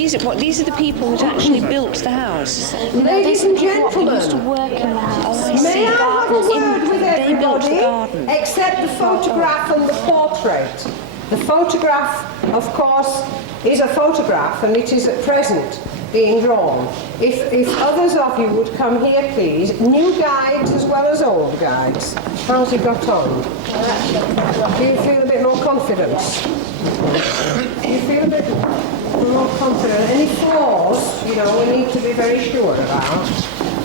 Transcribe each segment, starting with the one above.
these are the people that actually built the house. Ladies and gentlemen, used to work in the house. Oh, I may see. I have a word with They built the everybody garden. except the photograph and the portrait. The photograph, of course, is a photograph and it is at present being drawn. If others of you would come here, please. New guides as well as old guides. How's he got on? Do you feel a bit more confidence? Do you feel a bit more confident? Any flaws, you know, we need to be very sure about.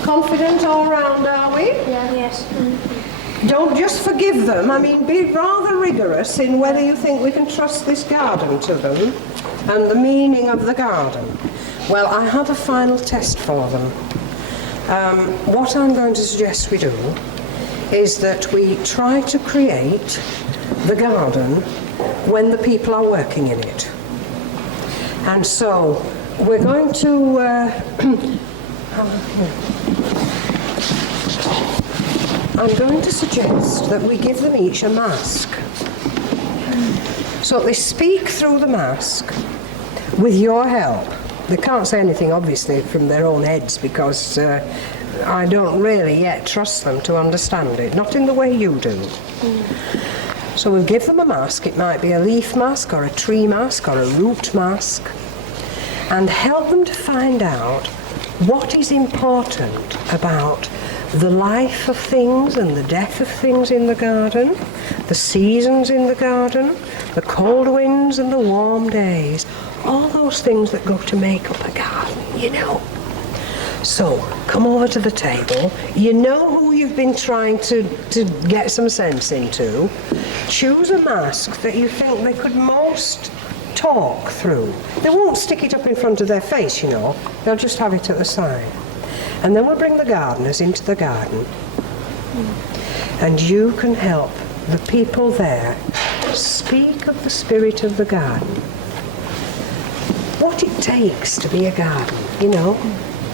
Confident all round, are we? Yeah. Yes. Don't just forgive them. I mean, be rather rigorous in whether you think we can trust this garden to them and the meaning of the garden. Well, I have a final test for them. What I'm going to suggest we do is that we try to create the garden when the people are working in it. And so we're going to I'm going to suggest that we give them each a mask. So they speak through the mask with your help. They can't say anything, obviously, from their own heads because I don't really yet trust them to understand it, not in the way you do. So we'll give them a mask. It might be a leaf mask or a tree mask or a root mask, and help them to find out what is important about the life of things and the death of things in the garden, the seasons in the garden, the cold winds and the warm days, all those things that go to make up a garden, you know. So, come over to the table. You know who you've been trying to get some sense into. Choose a mask that you think they could most talk through. They won't stick it up in front of their face, you know. They'll just have it at the side. And then we'll bring the gardeners into the garden. And you can help the people there speak of the spirit of the garden. What it takes to be a garden, you know.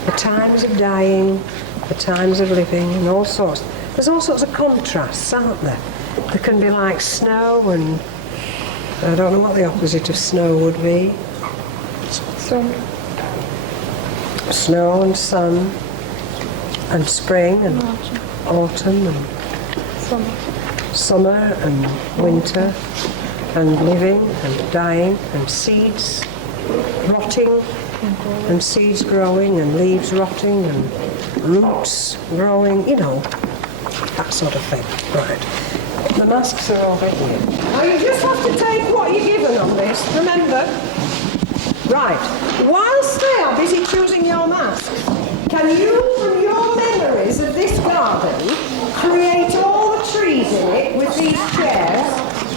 The times of dying, the times of living, and all sorts. There's all sorts of contrasts, aren't there? There can be like snow and... I don't know what the opposite of snow would be. Sun. Snow and sun. And spring and autumn and summer and winter and living and dying and seeds rotting and seeds growing and leaves rotting and roots growing, you know, that sort of thing. Right. The masks are over here. Now you just have to take what you're given on this, remember? Right. Whilst they are busy choosing your masks, can you, from your memories of this garden, create all the trees in it with these chairs,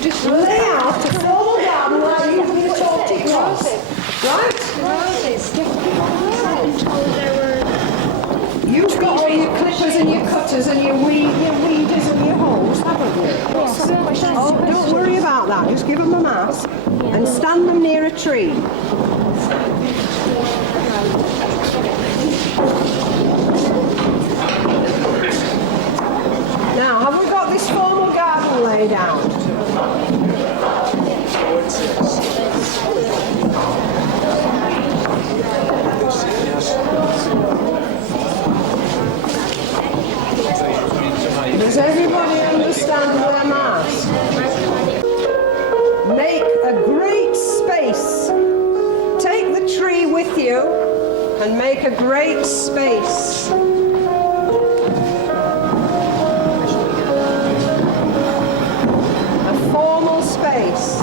just lay out a formal garden like you've been taught it was? Right? You've got all your clippers and your cutters and your weeders and your hoes, haven't you? Oh, don't worry about that. Just give them a mask and stand them near a tree. Now, have we got this formal garden laid out? Does everybody understand their mask? Make a great space. Take the tree with you and make a great space. A formal space.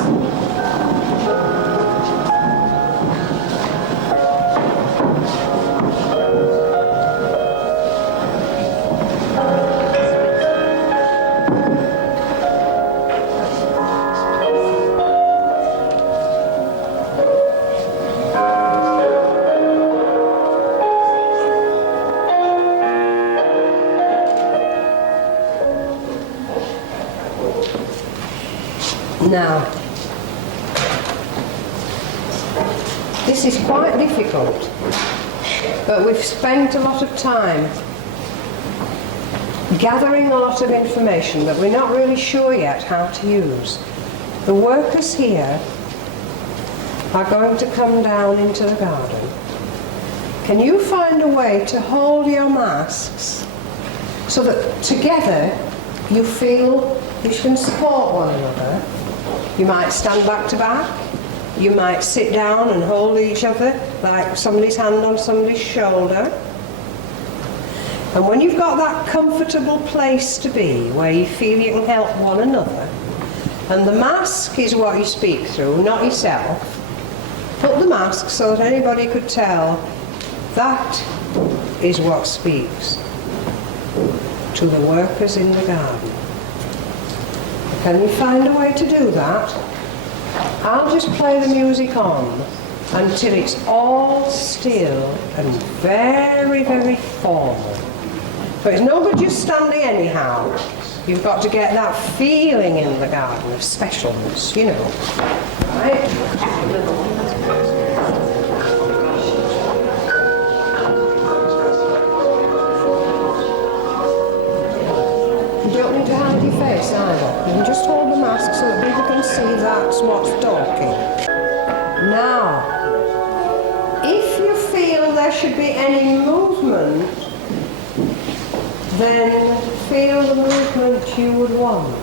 Now, this is quite difficult, but we've spent a lot of time gathering a lot of information that we're not really sure yet how to use. The workers here are going to come down into the garden. Can you find a way to hold your masks so that together you feel you can support one another? You might stand back to back. You might sit down and hold each other like somebody's hand on somebody's shoulder. And when you've got that comfortable place to be where you feel you can help one another, and the mask is what you speak through, not yourself, put the mask so that anybody could tell that is what speaks to the workers in the garden. Can you find a way to do that? I'll just play the music on until it's all still and very, very formal. But it's no good just standing anyhow. You've got to get that feeling in the garden of specialness, you know. Right? You don't need to hide your face either. You can just hold the mask so that people can see that's what's talking. Now, if you feel there should be any movement, then feel the movement you would want.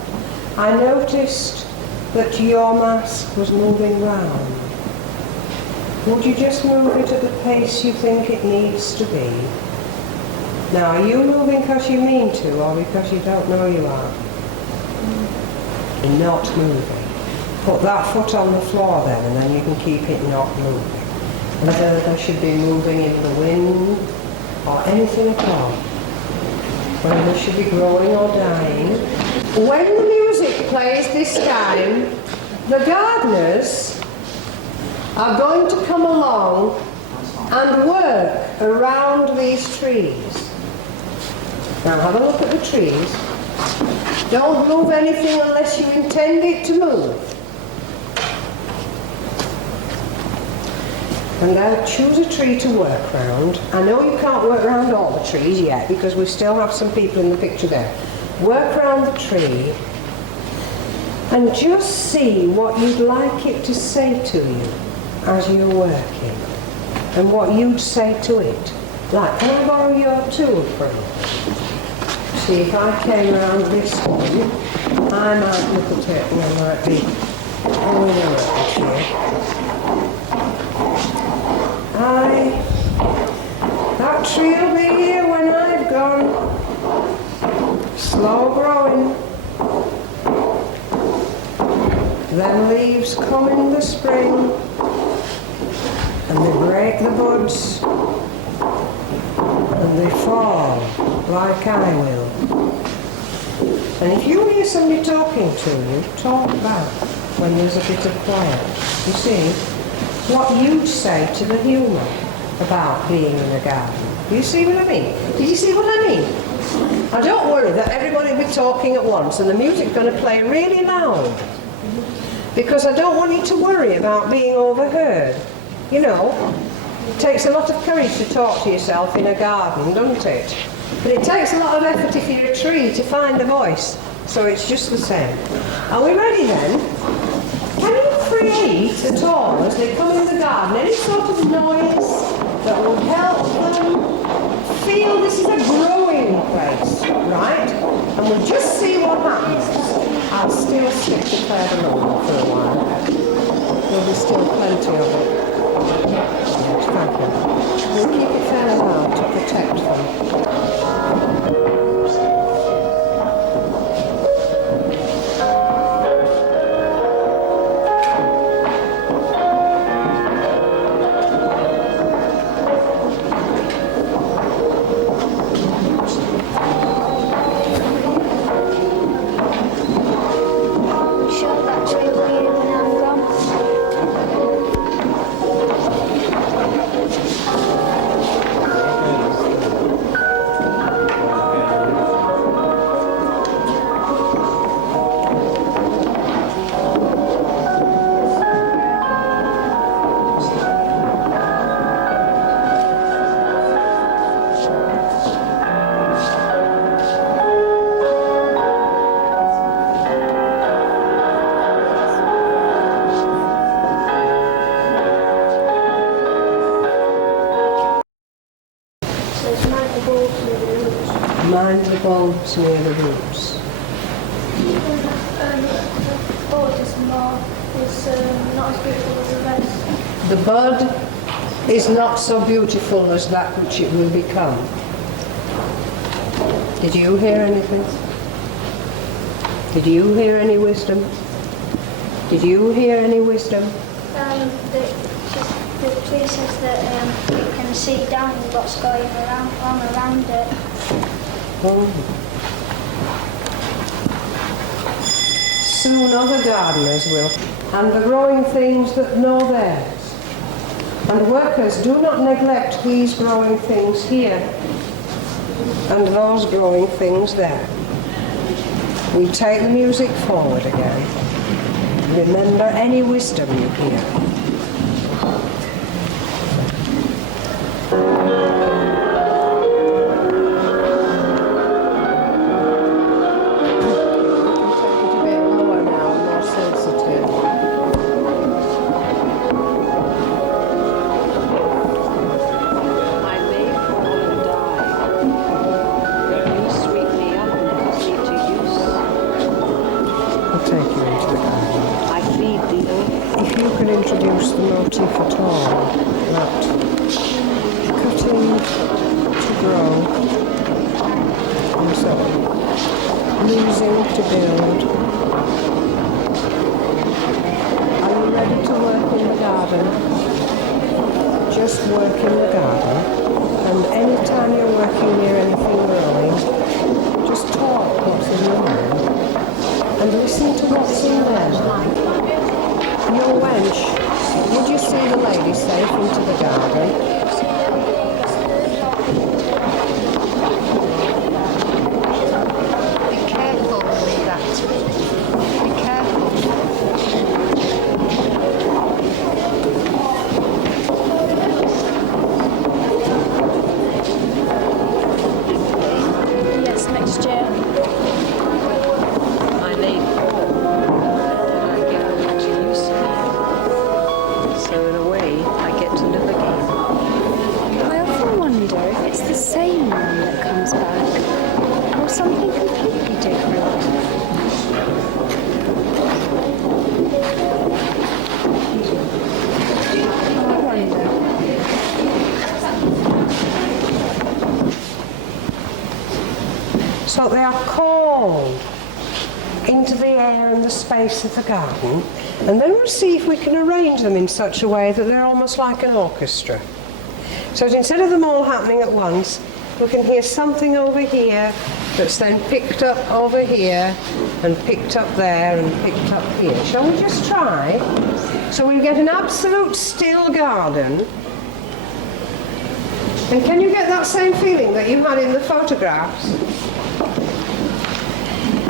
I noticed that your mask was moving round. Would you just move it at the pace you think it needs to be? Now, are you moving because you mean to or because you don't know you are? You're not moving. Put that foot on the floor then, and then you can keep it not moving. Whether there should be moving in the wind or anything at all. Whether they should be growing or dying. When the music plays this time, the gardeners are going to come along and work around these trees. Now have a look at the trees. Don't move anything unless you intend it to move. And now choose a tree to work round. I know you can't work round all the trees yet because we still have some people in the picture there. Work round the tree and just see what you'd like it to say to you as you're working and what you'd say to it. Like, can I borrow your tool from you? See, if I came round this one, I might look at it and I might be, oh no, here. That tree will be here when I've gone. Slow growing. Them leaves come in the spring and they break the buds and they fall like I will. And if you hear somebody talking to you, talk back when there's a bit of quiet. You see? What you'd say to the humour about being in a garden. Do you see what I mean? Do you see what I mean? Now don't worry that everybody will be talking at once and the music's going to play really loud. Because I don't want you to worry about being overheard. You know, it takes a lot of courage to talk to yourself in a garden, doesn't it? But it takes a lot of effort if you're a tree to find a voice. So it's just the same. Are we ready then? Can you create at all, as they come in the garden, any sort of noise that will help them feel this is a growing place, right? And we'll just see what happens. I'll still stick to Claire alone for a while. There'll be still plenty of it. Yes, thank you. We'll keep it fairly loud to protect them. Mind the bulbs near the roots. The bud is not as beautiful as the rest. The bud is not so beautiful as that which it will become. Did you hear anything? Did you hear any wisdom? Did you hear any wisdom? The tree says that you can see down what's going on around it. Oh. Soon other gardeners will, and the growing things that know theirs. And workers, do not neglect these growing things here and those growing things there. We take the music forward again. Remember any wisdom you hear. Introduce the motif at all, that cutting to grow, and so losing to build. Are you ready to work in the garden? Just work in the garden, and any time you're working near anything growing, just talk what's in your mind, and listen to what's in there. Your wench, would you see the lady safe into the garden? Be careful with that. Be careful. Yes, next year. I made 4. I get to use it. So in a way, I get to live again. I often wonder if it's the same one that comes back, or something completely different. I wonder. So they are called into the air and the space of the garden, and then we'll see if we can arrange them in such a way that they're almost like an orchestra. So instead of them all happening at once, we can hear something over here that's then picked up over here and picked up there and picked up here. Shall we just try? So we get an absolute still garden. And can you get that same feeling that you had in the photographs?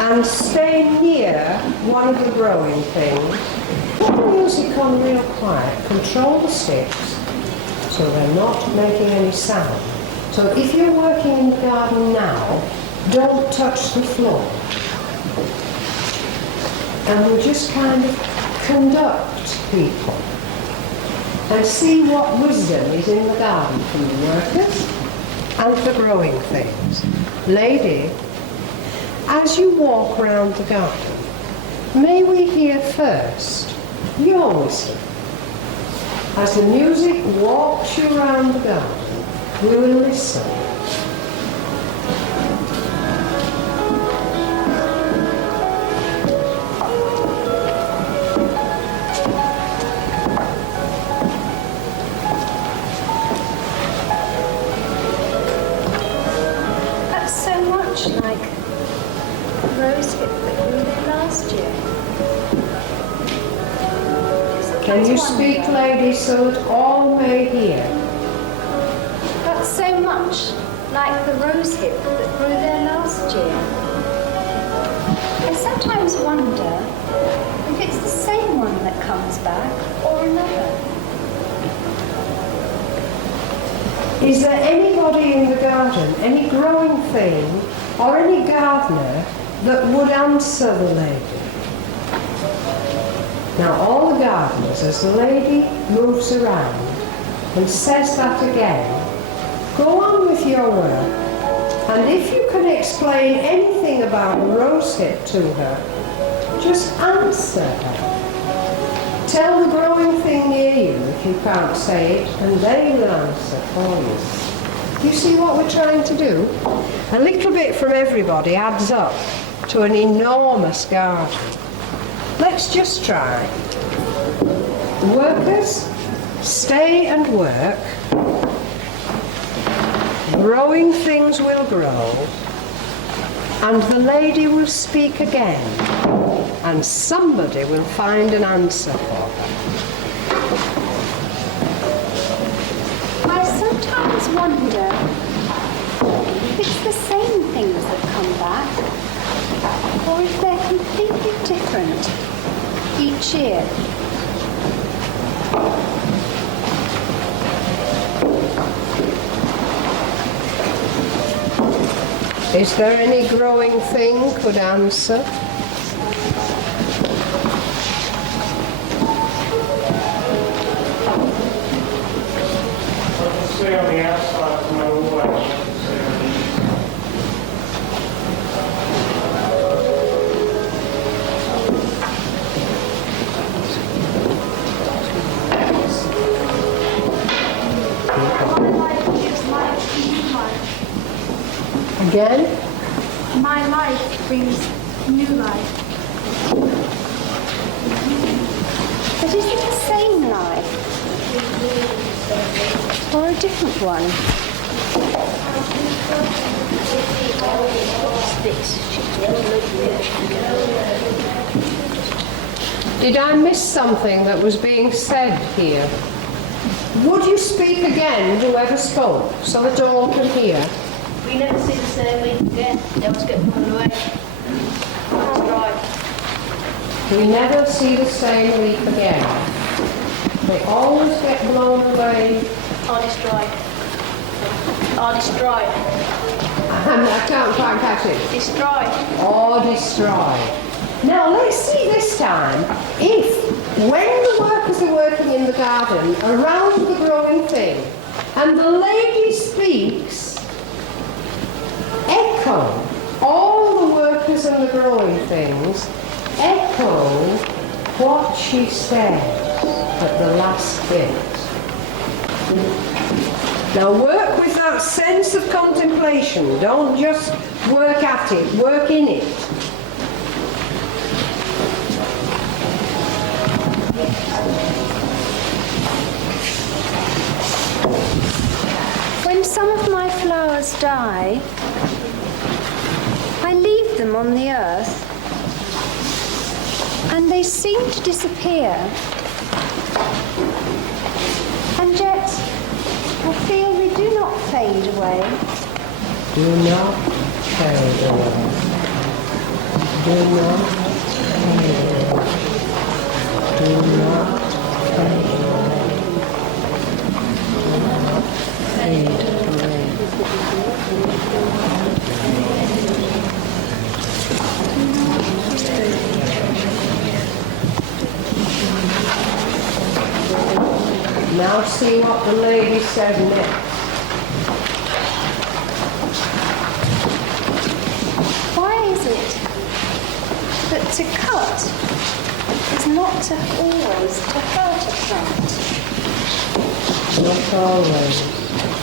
And stay near one of the growing things. Put the music on real quiet. Control the sticks so they're not making any sound. So if you're working in the garden now, don't touch the floor. And we'll just kind of conduct people and see what wisdom is in the garden from the workers and the growing things. Lady, as you walk around the garden, may we hear first your wisdom. As the music walks you around the garden, we will listen. That's so much like the rose hip that grew there last year. Can you speak, lady, so that all may hear? That's so much like the rose hip that grew there last year. I sometimes wonder if it's the same one that comes back or another. Is there anybody in the garden, any growing thing, or any gardener that would answer the lady? Now all the gardeners, as the lady moves around and says that again, go on with your work And if you can explain anything about rosehip to her, just answer her. Tell the growing thing near you if you can't say it, and they will answer for you. You see what we're trying to do? A little bit from everybody adds up to an enormous garden. Let's just try. Workers, stay and work. Growing things will grow, and the lady will speak again, and somebody will find an answer for her. I sometimes wonder if it's the same things that come back, or if they're completely different each year. Is there any growing thing could answer? Say on the outside, no way. Again? My life brings new life. But is it the same life? Or a different one? Did I miss something that was being said here? Would you speak again, whoever spoke, so that all can hear? We never see the same leaf again. They always get blown away. That's right. We never see the same leaf again. They always get blown away. Or destroyed. Or destroyed. And I can't quite catch it. Destroyed. Or destroyed. Now let's see this time if, when the workers are working in the garden around the growing thing, and the lady speaks, echo, all the workers and the growing things, echo what she said at the last bit. Now work with that sense of contemplation. Don't just work at it, work in it. When some of my flowers die, I leave them on the earth, and they seem to disappear. And yet, I feel they do not fade away. Do not fade away. Do not fade away. Do not fade away. Fade away. Now see what the lady said next. Why is it that to cut is not to always to hurt a plant? Not always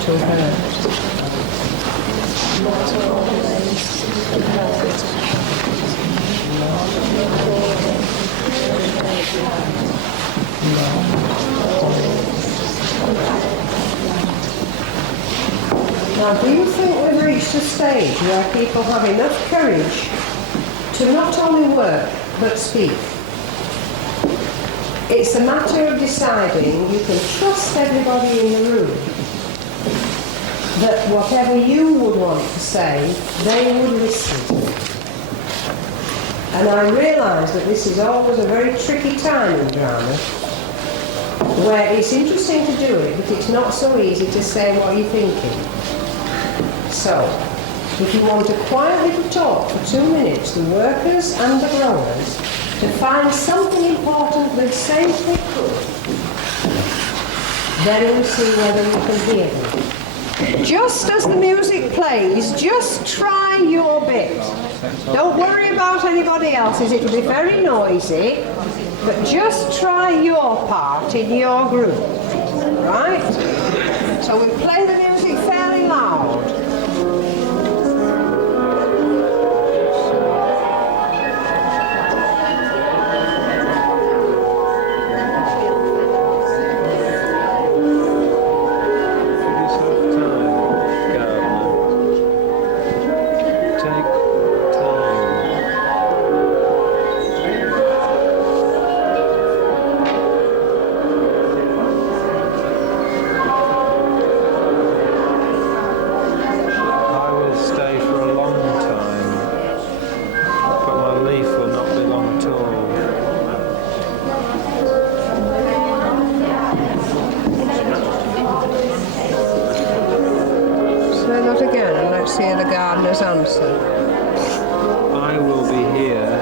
to hurt. Not always to hurt. Now, do you think we've reached a stage where people have enough courage to not only work, but speak? It's a matter of deciding you can trust everybody in the room, that whatever you would want to say, they would listen to. And I realise that this is always a very tricky time in drama, where it's interesting to do it, but it's not so easy to say what you're thinking. So, if you want to quietly talk for 2 minutes, the workers and the growers, to find something important they say they could, then we'll see whether we can hear them. Just as the music plays, just try your bit. Don't worry about anybody else's, it'll be very noisy, but just try your part in your group, right? So we play the music fairly loud. Hear the gardener's answer. I will be here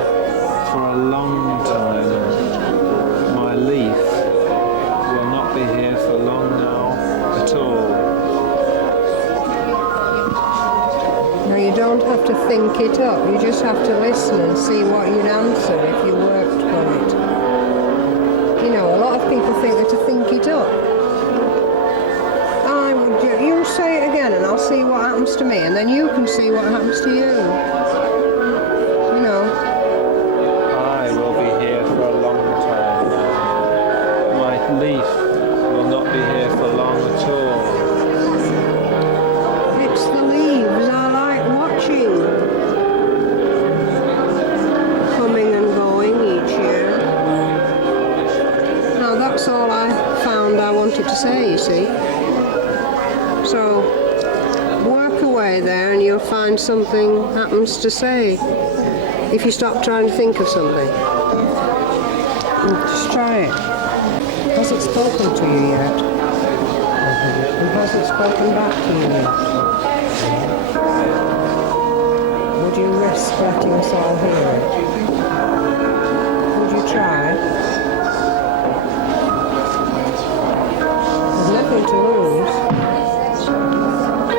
for a long time. My leaf will not be here for long now at all. No, you don't have to think it up. You just have to listen and see what you'd answer if you worked on it. You know, a lot of people think they're to think it up. You say it again and I'll see what happens to me, and then you can see what happens to you. You know. I will be here for a long time now. My leaf will not be here for long at all. It's the leaves I like watching. Coming and going each year. Now that's all I found I wanted to say, you see. So, work away there and you'll find something happens to say. If you stop trying to think of something. Just try it. Has it spoken to you yet? And has it spoken back to you yet? Would you risk letting us all hear it? Would you try? There's nothing to lose.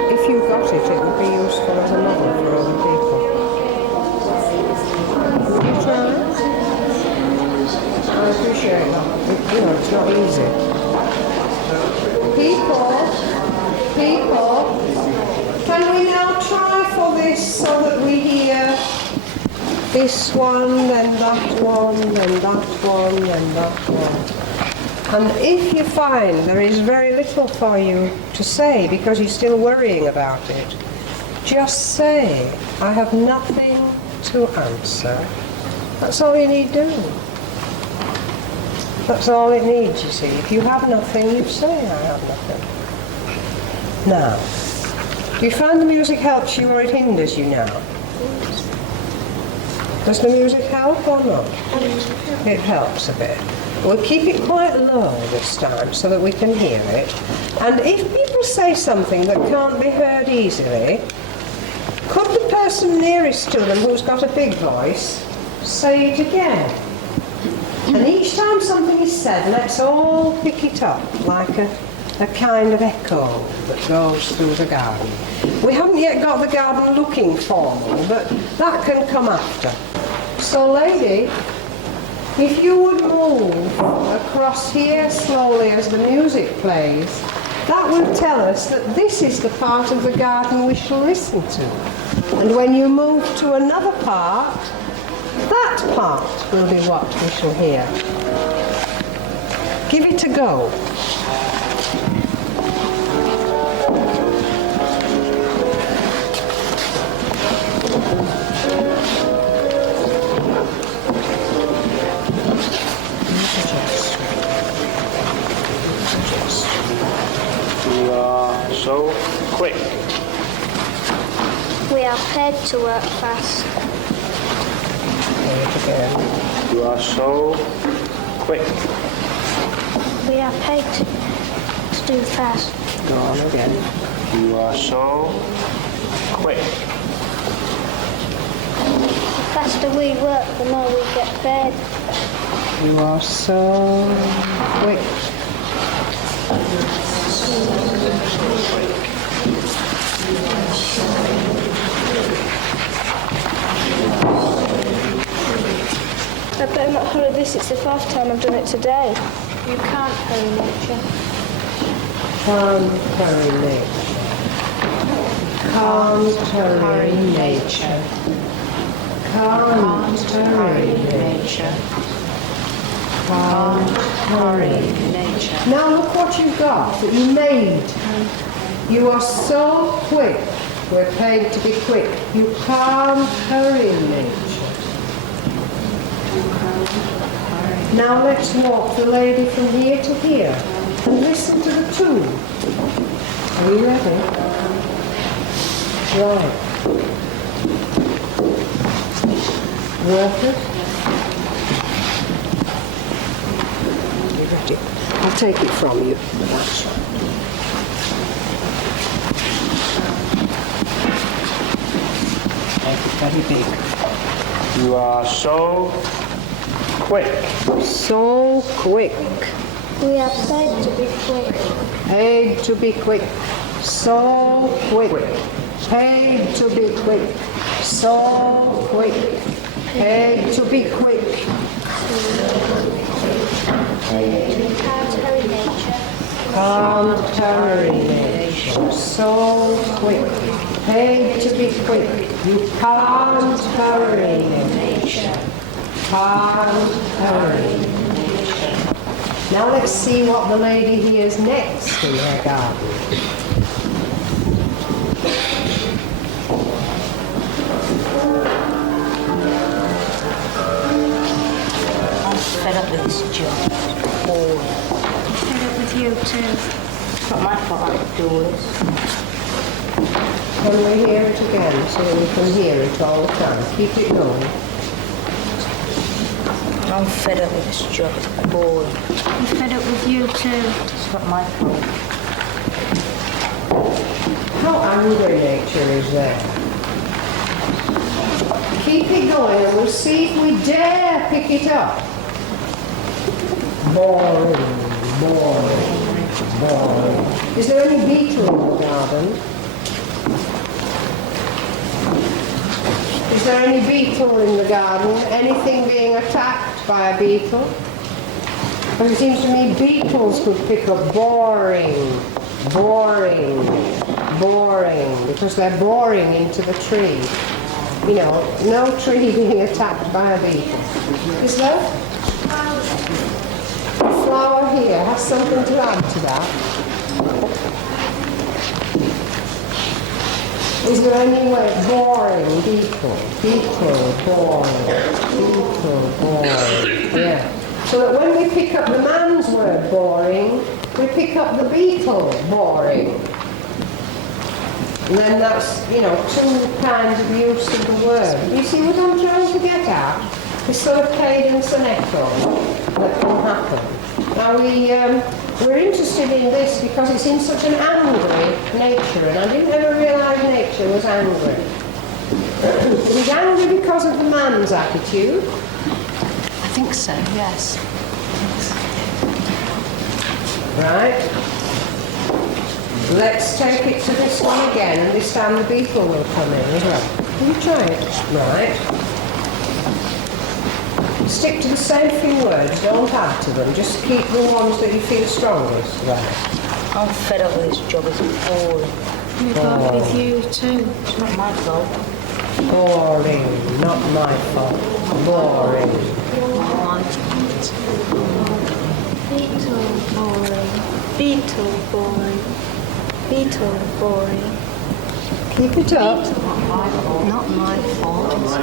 If you got it, it would be useful as a model for other people. Would you try it? I appreciate that. You know, it's not easy. People, can we now try for this so that we hear this one, then that one, then that one, then that one? And if you find there is very little for you to say because you're still worrying about it, just say, I have nothing to answer. That's all you need to do. That's all it needs, you see. If you have nothing, you say, I have nothing. Now, do you find the music helps you or it hinders you now? Does the music help or not? It helps a bit. We'll keep it quite low this time so that we can hear it. And if people say something that can't be heard easily, could the person nearest to them who's got a big voice say it again? And each time something is said, let's all pick it up like a kind of echo that goes through the garden. We haven't yet got the garden looking formal, but that can come after. So, lady, if you would move across here slowly as the music plays, that will tell us that this is the part of the garden we shall listen to. And when you move to another part, that part will be what we shall hear. Give it a go. You are so quick. We are paid to work fast. You are so quick. We are paid to do fast. Go on again. You are so quick. The faster we work, the more we get paid. You are so quick. I better not hurry this, it's the fourth time I've done it today. You can't hurry nature. Can't hurry nature. Can't hurry nature. Can't hurry nature. Can't hurry nature. Now look what you've got that you made. You are so quick. We're paid to be quick. You can't hurry nature. Now let's walk the lady from here to here and listen to the tune. Are you ready? Right. Work it. You ready? I'll take it from you. That's right. Make it very big. You are so quick. So quick. We are paid to be quick. Paid to be quick. So quick. Paid to be quick. So quick. Paid to be quick. Can't hurry nature. Can't hurry nature. So quick. Paid to be quick. You can't hurry nature. Can't hurry nature. Now let's see what the lady hears next in her garden. I'm fed up with this job. Bored. Fed up with you too. It's not my fault I have to do all this. Can we hear it again so we can hear it all the time? Keep it going. I'm fed up with this job. It's bored. I'm fed up with you too. It's not my fault. How angry nature is there. Keep it going and we'll see if we dare pick it up. Boring, boring, boring. Is there any beetle in the garden? Is there any beetle in the garden? Anything being attacked by a beetle? But it seems to me beetles could pick up boring, boring, boring, because they're boring into the tree. You know, no tree being attacked by a beetle. Is there? The flower here has something to add to that. Is there any way? Boring, beetle, beetle, boring, beetle, boring. Yeah. So that when we pick up the man's word boring, we pick up the beetle boring. And then that's, you know, two kinds of use of the word. You see what I'm trying to get at? This sort of cadence and echo that can happen. Now we're interested in this because it's in such an angry nature, and I didn't ever realise nature was angry. It was angry because of the man's attitude. I think so, yes. Right. Let's take it to this one again, and this time the beetle will come in as well. Can you try it? Right. Stick to the same few words, don't add to them, just keep the ones that you feel strongest. Right. I'm fed up with this job. It's boring. Fed up with you too. It's not my fault. Boring, not my fault. Boring. Beetle boring. Beetle boring. Beetle boring. Keep it up. Not my fault. Not my fault. Not my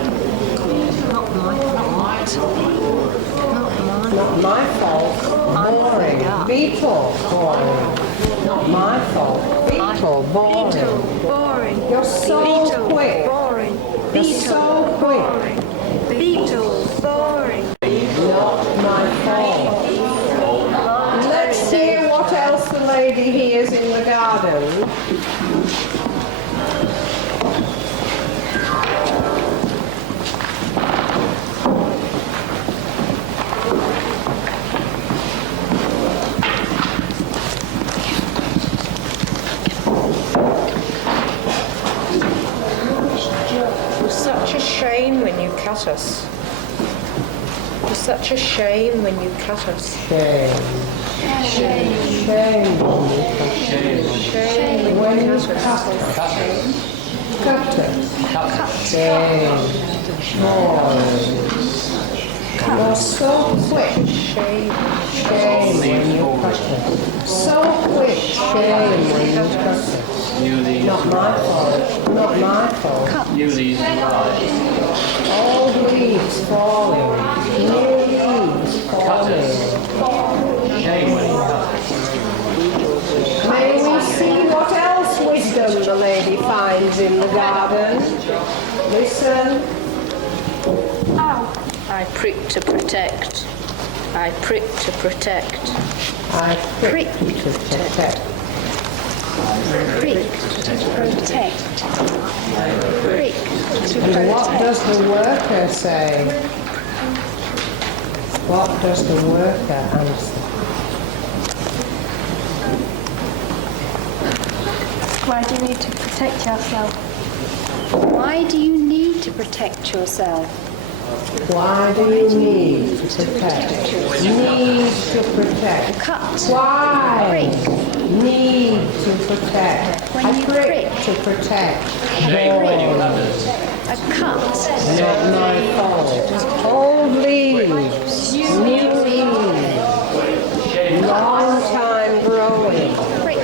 fault. Not my fault. Boring. Beetle boring. Not my fault. Beetle boring. Beetle boring. You're so Beetle quick. boring. You're Beetle so quick. boring. Beetle boring. Not my fault. Let's hear what else the lady hears in the garden. such a shame when you cut us. It's such a shame when you cut us. Shame. Shame. Shame. Shame when you cut us. Cut us. Shame. You're so quick. Shame. Shame when you cut us. So quick. Shame when you cut us. Not my fault. Not my fault. Old leaves falling. New leaves falling. May we see what else wisdom the lady finds in the garden? Listen. I prick to protect. I prick to protect. I prick to protect. Prick to protect. Prick to And what protect. does the worker say? What does the worker answer? Why do you need to protect yourself? Why do you need to protect yourself? Why do you need to protect? Need to protect. Cut. Why? Prick. Need to protect. When I you prick prick. to protect. A cut. Not my fault. Old leaves. New leaves. Long time growing. Prick.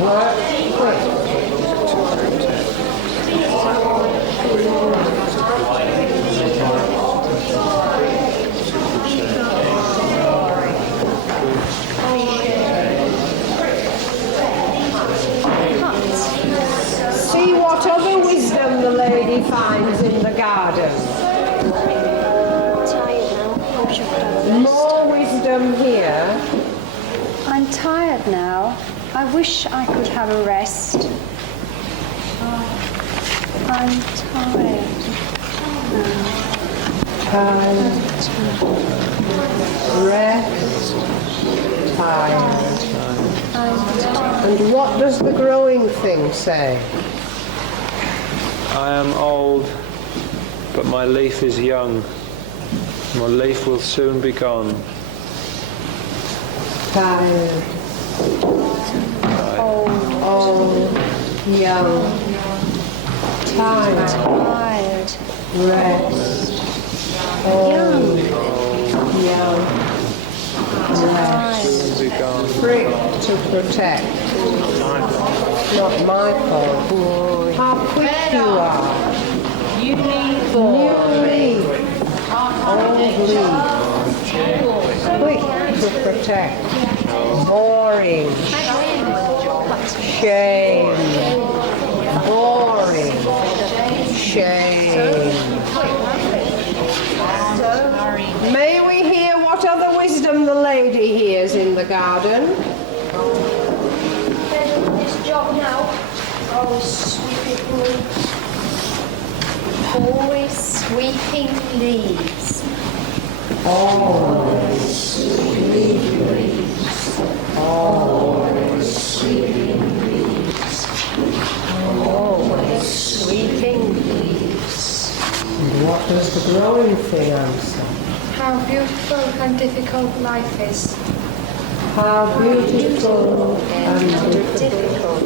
Work quick. See what other wisdom the lady finds in the garden. More wisdom here. I'm tired now. I wish I could have a rest. I'm tired. Tired. Rest. Tired. And what does the growing thing say? I am old, but my leaf is young. My leaf will soon be gone. Tired. Old. Young. Tired. Tired. Rest. Old. Young. Rest. Soon be gone. Prick to protect. Not my fault. How quick you are. New leaf. Old leaf. Quick to protect. Boring. Shame. Boring. Shame. May we hear what other wisdom the lady hears in the garden? This job now. Always sweeping leaves. Always sweeping leaves. Always sweeping leaves. Always sweeping leaves. Always sweeping leaves. And what does the growing thing answer? How beautiful and difficult life is. How beautiful and difficult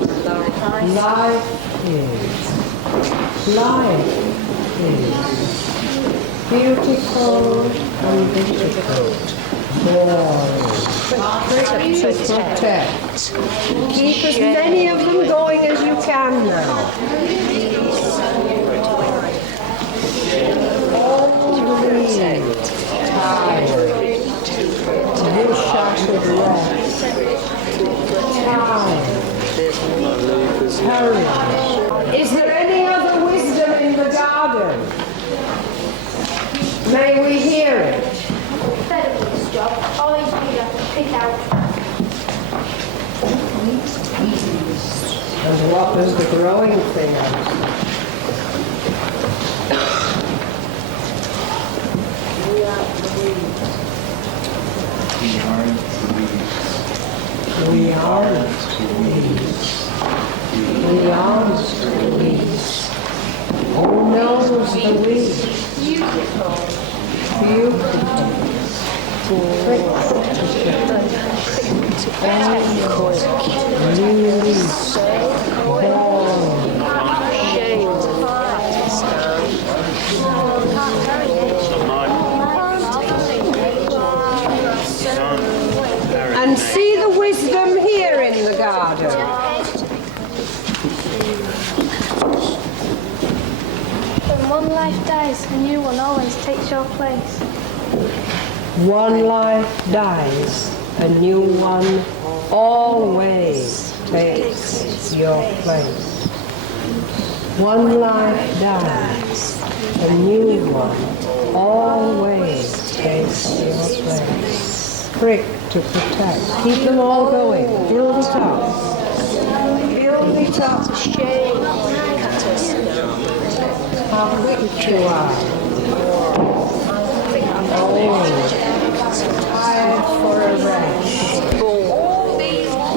life is. Life is beautiful and difficult. Boring. To protect. Keep as many of them going as you can now. All leaves. Tired. Wish I could rest. Tired. Hurry. Is there any other wisdom in the garden? May we hear it? Fed up with this job. Always be there to pick out. And what does the growing thing answer? We aren't leaves. We aren't leaves. Oh no, was the week. Beautiful. Beautiful. Really and see the wisdom here in the garden. When one life dies, a new one always takes your place. One life dies, a new one always takes your place. One life dies, a new one always takes your place. Prick to protect. Keep them all going. Build it up. Build it up. How quick you are. Tired for a rest.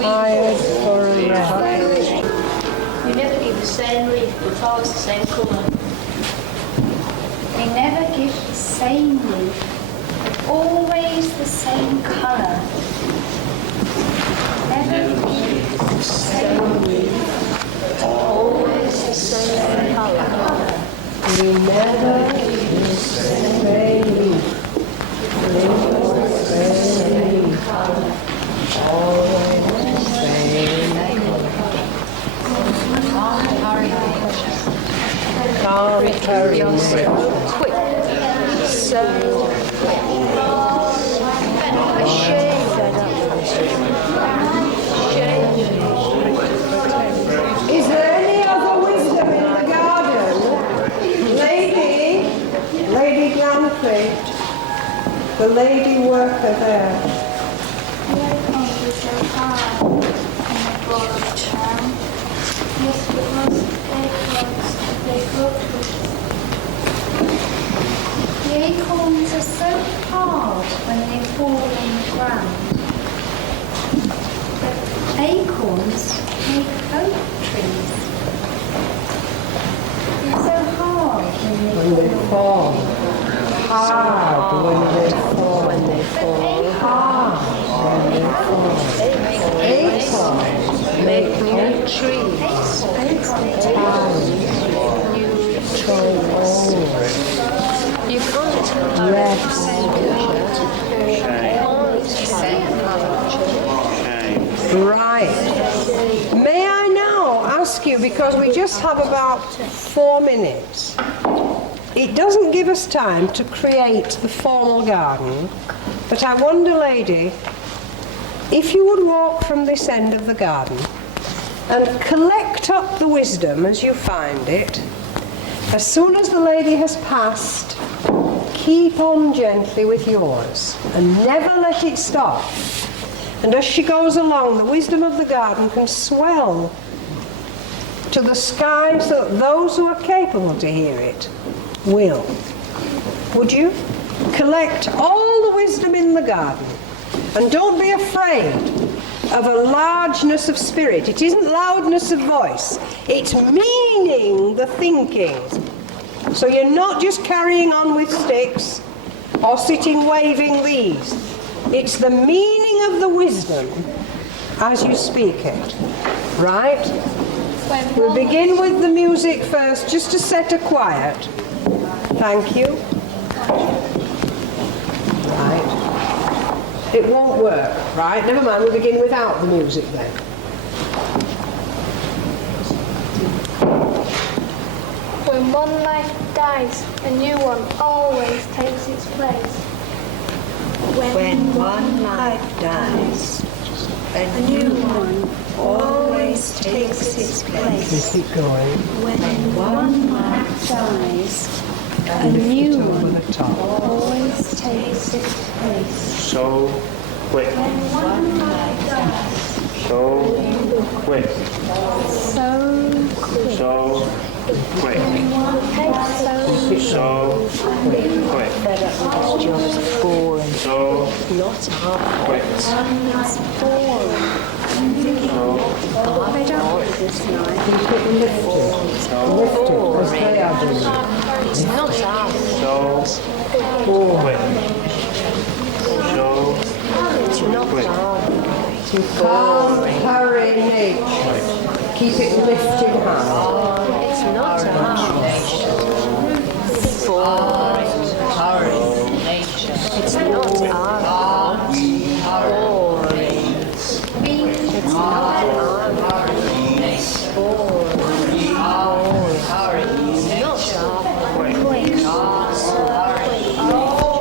Tired for a rest. You never give the same leaf, but always the same colour. They never give the same leaf, always the same colour. Never give the same leaf, always the same colour. We never give the same leaf. Always the same colour. Always the same colour. Can't hurry. Quick. So Is there any other wisdom in the garden? Lady Grantley, the lady worker there. The acorns are so hard when they fall on the ground. But acorns make oak trees. They're so hard when they fall. Hard when they fall. But Hard when they fall. Acorns make new trees. you can't Rest. Right. May I now ask you, because we just have about 4 minutes, it doesn't give us time to create the formal garden, but I wonder, lady, if you would walk from this end of the garden and collect up the wisdom as you find it. As soon as the lady has passed, keep on gently with yours and never let it stop. And as she goes along, the wisdom of the garden can swell to the sky so that those who are capable to hear it will. Would you? Collect all the wisdom in the garden and don't be afraid of a largeness of spirit. It isn't loudness of voice, it's meaning the thinking. So you're not just carrying on with sticks or sitting waving these. It's the meaning of the wisdom as you speak it. Right? We'll begin with the music first, just to set a quiet. Thank you. Right. It won't work, right? Never mind, we'll begin without the music then. When one life dies, a new one always takes its place. When one life dies, a new one always takes its place. Keep going. When one life dies, a new one always takes its place. So quick. One life dies, So quick. so quick. So quick. So So quick. Fed up with this job, it's boring. So Not hard. quick. It's boring. Fed up with this life. Lift it, as they are doing. It's not hard. So quick. So It's not quick. hard. You can't hurry nature. Keep it lifted high. It's not hard. Boring. It's not hard. Boring. It's not hard. Boring. Not hard.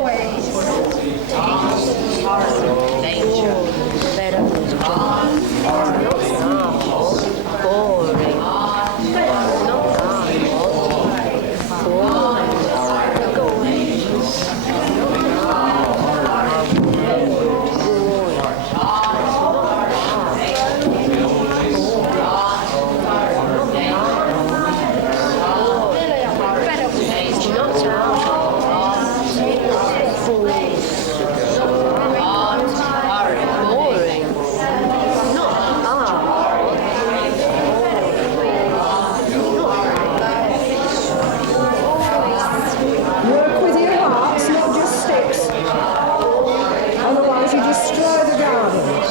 Quick. Fed up with the job. Boring. Not hard. Boring. Go away. It's not hard. Boring. Not hard. Work with your hearts, not just sticks. Otherwise you destroy the garden.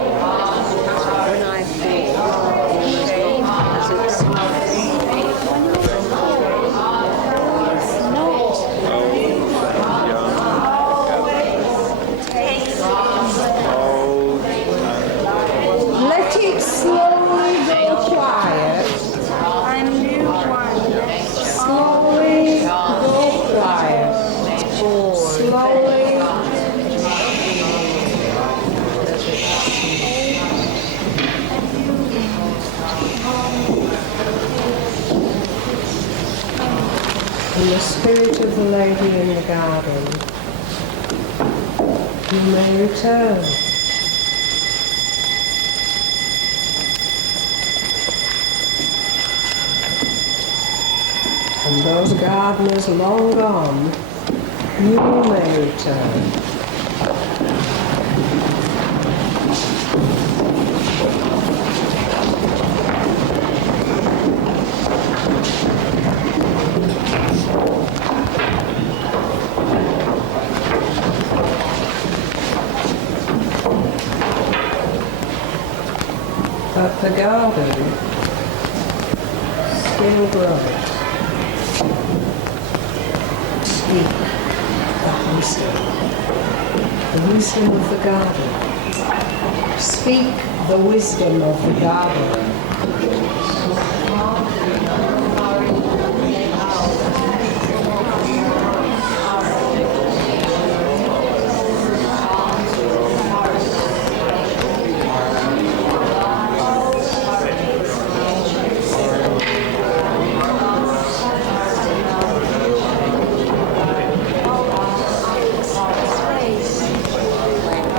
When I fall, as it's Let it slowly go quiet. Slowly go quiet. Slowly. In the spirit of the lady in the garden, you may return. And those gardeners long gone, you may return. But the garden still grows. Speak that wisdom, the wisdom of the garden. Speak the wisdom of the garden.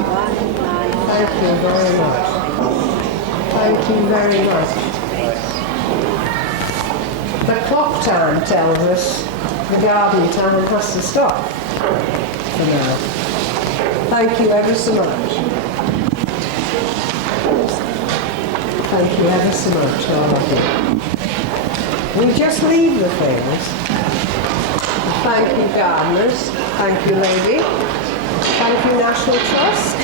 Thank you very much. Thank you very much. The clock time tells us the garden time has to stop for now. Thank you ever so much. Thank you ever so much, all of you. We just leave the things. Thank you, gardeners. Thank you, lady. Thank you, National Trust.